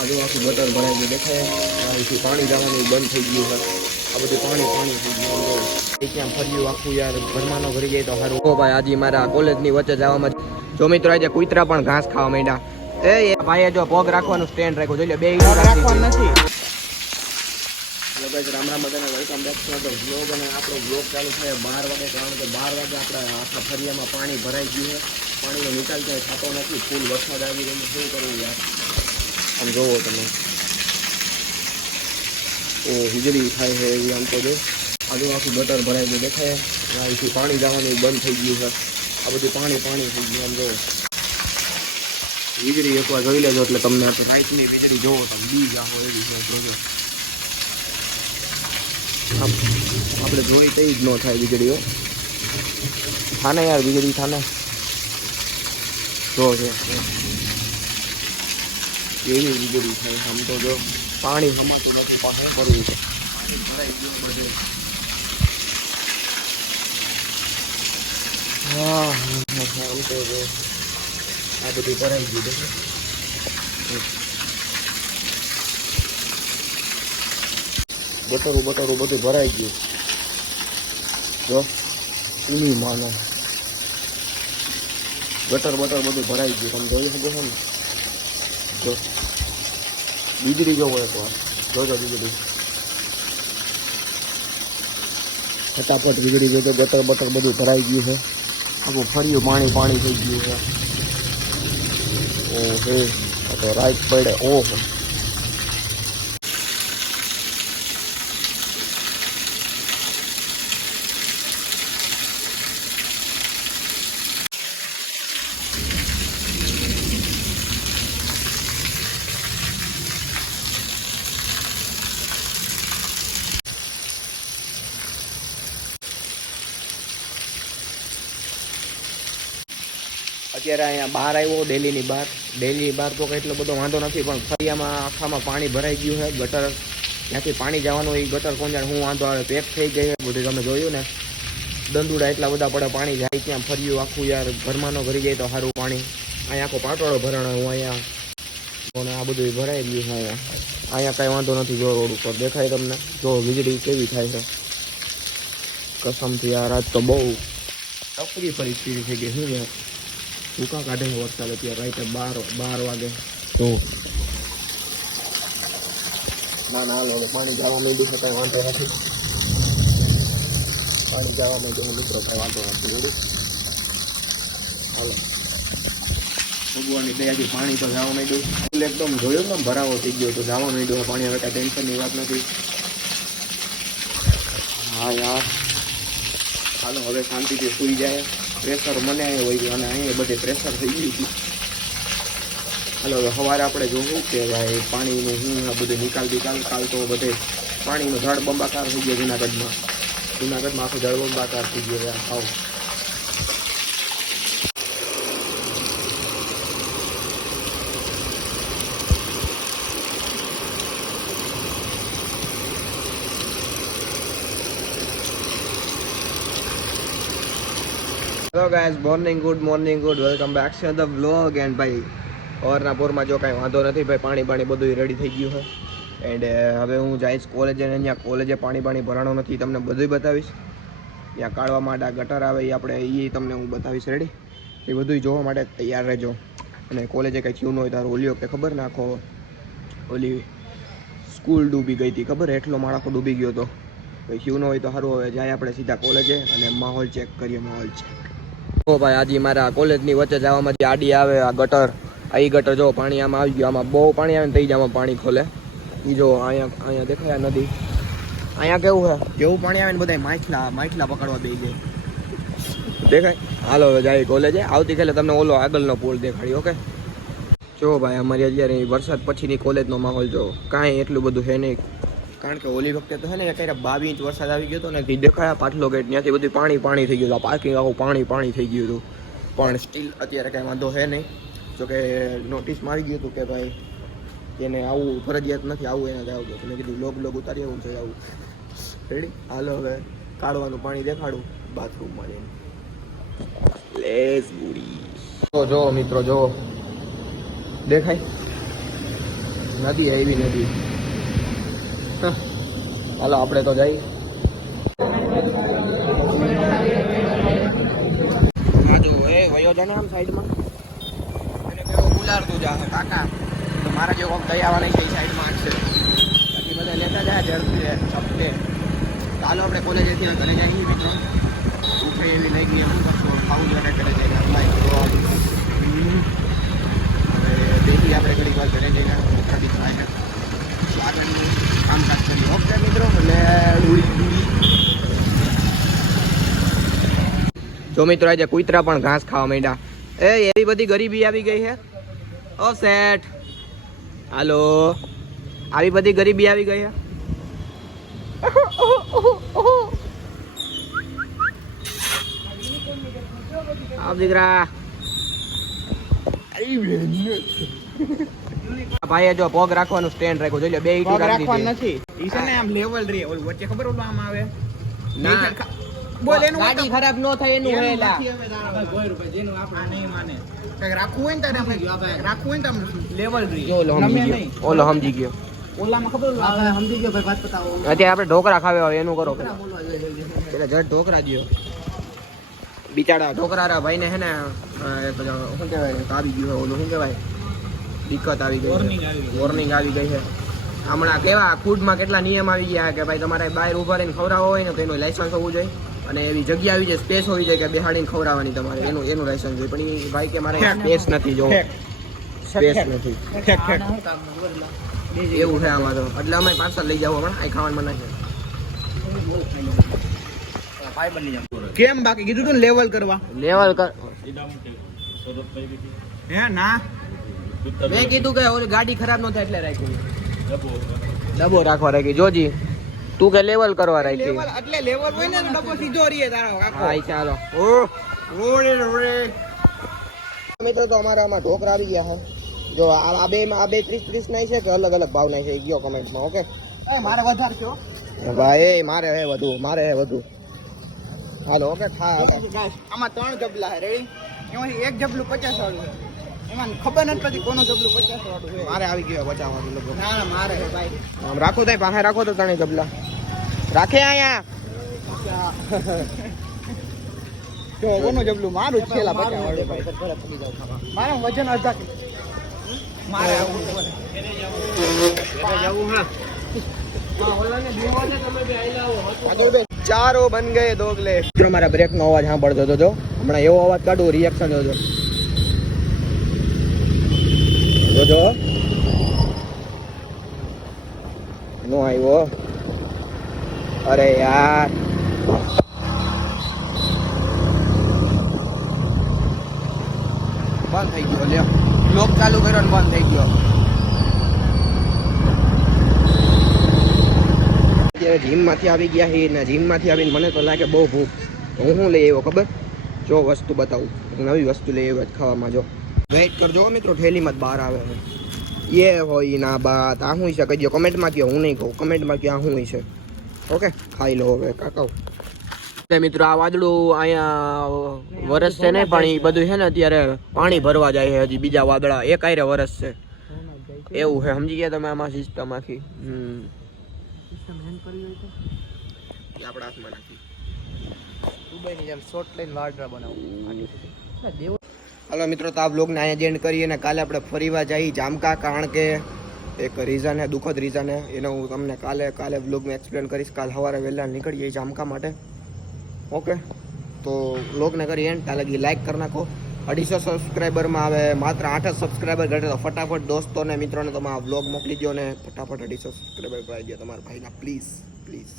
આજુ આખું ગટર ભરાઈ ગયું દેખાય. અહીંથી પાણી જવાનું બંધ થઈ ગયું છે આ બધું પાણી પાણી થઈ ગયું એ ક્યાં ફર્યું આખું યાર? ઘરમાં ભરી જાય તો સારું ઓ ભાઈ આજે મારા કોલેજની વચ્ચે જવામાં જો મિત્રો આજે કુતરા પણ ઘાસ ખાવા માંડ્યા. એ ભાઈએ જો પગ રાખવાનું સ્ટેન્ડ રાખ્યું. જોઈ લે બે રાખવાનું નથી. ગાઈસ રામ રામ બધાને welcome back to other vlog અને આપણો વ્લોગ ચાલુ છે બાર વાગે કારણ કે બાર વાગે આપણા આખા ફરિયામાં પાણી ભરાઈ ગયું છે. પાણીનો નિકાલ ક્યાંય થતો નથી. ફૂલ વરસાદ આવી ગયો. શું કરવું યાર? આમ જોવો તમે. ઓ, વીજળી થાય છે એવી આમ તો જો. આજુ આખું બટર ભરાઈ ગયું, દેખાય? અહીંથી પાણી જવાનું બંધ થઈ ગયું છે. આ બધું પાણી પાણી થઈ ગયું આમ જોવો વીજળી એકવાર જોઈ લેજો એટલે તમને રાઈટની વીજળી જોવો તમે બી જાઓ એવી છે જોજો આપ- આપણે જોઈ તઈ જ ન થાય વીજળીઓ. થાને યાર, વીજળી થાને. જો જો. વીજળી થાય આમ તો જો પાણી સમાતું નથી પાસે શું છે? પાણી ભરાઈ ગયું બધે. હા તો જો આ બધું ભરાઈ ગયું બટરું બટરું બધું ભરાઈ ગયું. જો ઈની માનો. ગટર બટર બધું ભરાઈ ગયું. તમે જોઈ શકો છો ને? જો વીજળી જોવો તો જોજો વીજળી ફટાફટ વીજળી જોજો ગટર બટર બધું ભરાઈ ગયું છે આખું ફર્યું પાણી પાણી થઈ ગયું છે ઓ હે તો રાઈટ પડે ઓહો અત્યારે અહીંયા બહાર આવ્યો ડેલીની બહાર. ડેલી બહાર તો કંઈ એટલો બધો વાંધો નથી, પણ ફરિયામાં આખામાં પાણી ભરાઈ ગયું છે, ગટર ત્યાંથી પાણી જવાનું એ ગટર કોણ જાણે હું વાંધો આવે, પેક થઈ ગઈ બધું તમે જોયું ને. દંદુડા એટલા બધા પડે, પાણી જાય ત્યાં ફર્યું આખું યાર ઘરમાંનો ભરી જાય તો સારું પાણી. અહીંયા આખો પાટોળો ભરાણો, હું અહીંયા આ બધું ભરાઈ ગયું છે અહીંયા. અહીંયા કાંઈ વાંધો નથી, જો રોડ ઉપર દેખાય તમને, જો વીજળી કેવી થાય છે. કસમથી યાર આજ તો બહુ તફરી પરિસ્થિતિ થઈ ગઈ શું યાર ભૂકા કાઢે છે વરસાદ અત્યારે રાઈતે બાર બાર વાગે તો ના ના હાલો પાણી જવા માંડ્યું છે કાંઈ વાંધો નથી પાણી જવા માંડ્યું મિત્રો કાંઈ વાંધો નથી હાલો ભગવાનની દયાથી પાણી તો જવા માંડ્યું એટલે એકદમ જોયું ને ભરાવો થઈ ગયો તો જવા માંડ્યું પાણી હવે કાંઈ ટેન્શનની વાત નથી હા યાર હાલો હવે શાંતિથી સુઈ જાય પ્રેશર મને હોય ગયું અને અહીંયા બધે પ્રેશર થઈ ગયું હતું. હાલો, હવે સવારે આપણે જોવું કે ભાઈ પાણીનું હું આ બધું નિકાલ નિકાલ કાલ તો બધે પાણીનો ઝાડ બંબાકાર થઈ ગયો જુનાગઢમાં. જુનાગઢમાં આખો ઝાડ બંબાકાર થઈ ગયો આવું. Hello guys morning good morning good welcome back to the vlog and ભાઈ ઓરના પોરમાં જો કાંઈ વાંધો નથી, ભાઈ, પાણી પાણી બધું રેડી થઈ ગયું છે. એન્ડ હવે હું જઈશ કોલેજે અને અહીંયા કોલેજે પાણી પાણી ભરાણો નથી, તમને બધું બતાવીશ. ત્યાં કાઢવા માટે ગટર આવે એ આપણે એ તમને હું બતાવીશ રેડી એ બધું જોવા માટે તૈયાર રહેજો. અને કોલેજે કંઈ થયું ન હોય, તારું ઓલી કે ખબર? નાખો ઓલી સ્કૂલ ડૂબી ગઈ હતી, ખબર? એટલો માળખો ડૂબી ગયો હતો થયું ન હોય તો સારું, હવે જાય આપણે સીધા કોલેજે અને માહોલ ચેક કરીએ, માહોલ ચેક ભાઈ આજે મારા કોલેજની વચ્ચે જવામાં જે આડી આવે આ ગટર આ ગટર જો પાણી આમાં આવી ગયું આમાં બહુ પાણી આવે ને તઈ જ આમાં પાણી ખોલે. એ જો અહીંયા અહીંયા દેખાય નદી. અહીંયા કેવું છે કેવું પાણી આવે ને બધા માછલા માછલા પકડવા દઈ જાય દેખાય? હાલો હવે જાય કોલેજે. આવતીકાલે તમને ઓલો આગળનો પુલ દેખાડી ઓકે? જો ભાઈ અમારી અત્યારે વરસાદ પછીની કોલેજનો માહોલ જો કાંઈ એટલું બધું છે નહીં. કારણ કે ઓલી વખતે તો હે ને અત્યારે બાવી ઇંચ વરસાદ આવી ગયો હતો ને તે દેખાયા પાછલો ગેટ, ત્યાંથી બધું પાણી પાણી થઈ ગયું હતું. પાર્કિંગ આખું પાણી પાણી થઈ ગયું હતું. પણ સ્ટીલ અત્યારે કાંઈ વાંધો છે નહીં. જોકે નોટિસ મારી ગયું હતું કે ભાઈ એને આવું ફરજિયાત નથી આવું એને જાવ મેં કીધું, લોગ લોગ ઉતારી આવું છે આવું. રેડી હાલો હવે કાઢવાનું પાણી દેખાડું. બાથરૂમમાં જઈને. બુડી જો જો મિત્રો, જો. દેખાય? નદી એવી નદી. હાલો, આપણે તો જઈએ. જો, એ આમ સાઈડમાં. એને કેવો કાકા. તો મારા જેવો આવવાની છે, એ સાઈડમાં છે. બાકી બધા લેતા જાય ઝડપી રે ચાલો આપણે કોલેજેથી આ ઘરે જઈએ મિત્રો. ભૂખે એવી લઈ ગઈ એમ કરશું ખાવું જોઈએ ઘરે જઈને આપણે ઘડી વાર ઘરે જઈને બી થાય જો મિત્રો, આજે કુતરા પણ ઘાસ ખાવા માંડ્યા. એ, એવી બધી ગરીબી આવી ગઈ છે. ઓ સેઠ હાલો. આવી બધી ગરીબી આવી ગઈ છે. આવ દીકરા. ભાઈએ જો પગ રાખવાનું સ્ટેન્ડ રાખ્યું જોઈ લો બે ઈંટો રાખી. નથી. ઈ છે ને આમ લેવલ રે. ઓલું વચ્ચે ખબર ઓલું આમ આવે? ના. બોલ એનું ગાડી ખરાબ ન થાય એનું હેલા નથી રૂપિયા જેનું આપણે નહીં માને. કઈ રાખવું હોય ને તારે આપણે રાખવું હોય ને તમે લેવલ રે. જો ઓલો સમજી ગયો. ઓલો સમજી ગયો. ઓલામાં ખબર આપણે સમજી ગયો ભાઈ વાત બતાવો. અત્યારે આપણે ઢોકરા ખાવે હોય એનું કરો પેલા જટ ઢોકરા દ્યો. બિચારા ઢોકરારા ભાઈને હે ને શું કહેવાય આવી ગયું ઓલું શું કહેવાય? દિક્કત આવી ગઈ વોર્નિંગ આવી ગઈ છે. હમણાં કેવા ફૂડમાં કેટલા નિયમ આવી ગયા કે ભાઈ તમારે બહાર ઊભા રહીને ખવડાવવો હોય ને તો એનું લાયસન્સ હોવું જોઈએ. અને એવી જગ્યા આવી જાય સ્પેસ હોવી જોઈએ કે બેહાડીને ખવડાવવાની તમારે. એનું એનું લાયસન્સ જોઈએ. પણ એ ભાઈ કે મારે. સ્પેસ નથી જો. સ્પેસ નથી. ઠેક ઠેક એવું છે આમાં તો. એટલે અમે પાર્સલ લઈ જાવ હમણાં. અહીં ખાવાનું નાખે કેમ બાકી કીધું તું લેવલ કરવા? લેવલ કર હે ના. મેં કીધું કે ઓલી ગાડી ખરાબ ન થાય એટલે રાખી ડબો રાખવા રાખી. જોજી તું કે લેવલ કરવા રાખી? લેવલ એટલે લેવલ હોય ને ડબો સીધો રહીએ તારો કાકો હા ચાલો. ઓ રોડે રોડે. મિત્રો તો અમારા આમાં ઢોકરા આવી ગયા છે. જો આ આ બે આ બે ત્રીસ ત્રીસ ના છે કે અલગ અલગ ભાવ ના છે? ગયો કમેન્ટમાં ઓકે? એ મારે વધારે કયો? ભાઈ મારે હે વધુ મારે હે વધુ. હાલો ઓકે ખા આમાં ત્રણ જબલા છે રેડી એમાંથી એક જબલું પચાસ વાળું એમાં ખબર નથી પડતી કોનું જબલું પચાસ વાળું છે. મારે આવી ગયો બચાવવાનું લોકો ના ના મારે છે ભાઈ. આમ રાખો થાય પાસે રાખો તો તણે જબલા. રાખે અહીંયા. કોનું જબલું? મારું જ છેલ્લા પચાસ વાળું. ભાઈ મારે વજન અડધા મારે આવું છે. ચારો બન ગયે દોગલે. મારા બ્રેક નો અવાજ સાંભળતો હતો જો. હમણાં એવો અવાજ કાઢું રિએક્શન જોજો. જોજો નો આવ્યો. અરે યાર. બંધ થઈ ગયો, લ્યો. લોક ચાલુ કર્યો ને બંધ થઈ ગયો. અત્યારે જીમમાંથી આવી ગયા છે ને જીમમાંથી આવીને મને તો લાગે બહુ ભૂખ. હું શું લઈ આવ્યો, ખબર? જો વસ્તુ બતાવું. નવી વસ્તુ લઈ આવ્યો ખાવામાં, જો. વેઇટ કરજો મિત્રો ઠેલીમાં જ બહાર આવે છે. એ હોય ના બાત આ શું છે. કહેજો કમેન્ટમાં કહો હું નહીં કહું. કમેન્ટમાં કહો આ હું છે. ઓકે ખાઈ લો હવે કાકા મિત્રો આ વાદળું અહીંયા વરસ છે ને પણ એ બધું છે ને અત્યારે પાણી ભરવા જાય છે હજી બીજા વાદળા. એક આયરે વરસ છે. એવું છે. સમજી ગયા તમે આમાં સિસ્ટમ આખી? હમ. આપણા હાથમાં નથી. દુબઈની જેમ શોર્ટ લાઈન વાડરા બનાવું. હાલો મિત્રો, તો આ બ્લોગને અહીંયા એન્ડ કરીએ અને કાલે આપણે ફરીવા જઈએ જામકા, કારણ કે એક રીઝન હે દુઃખદ રીઝન હે એને હું તમને કાલે કાલે બ્લોગમાં એક્સપ્લેન કરીશ. કાલ સવારે વહેલા નીકળીએ જામકા માટે. ઓકે તો બ્લોગને કરી એન્ડ ત્યાં લાઈક કરી નાખો. અઢીસો સબસ્ક્રાઈબરમાં આવે, માત્ર આઠ જ સબસ્ક્રાઈબર ઘટે તો ફટાફટ દોસ્તોને મિત્રોને તમે આ બ્લોગ મોકલી દો ને ફટાફટ અઢીસો સબસ્ક્રાઈબર કરાવી દો તમારા ભાઈના. Please please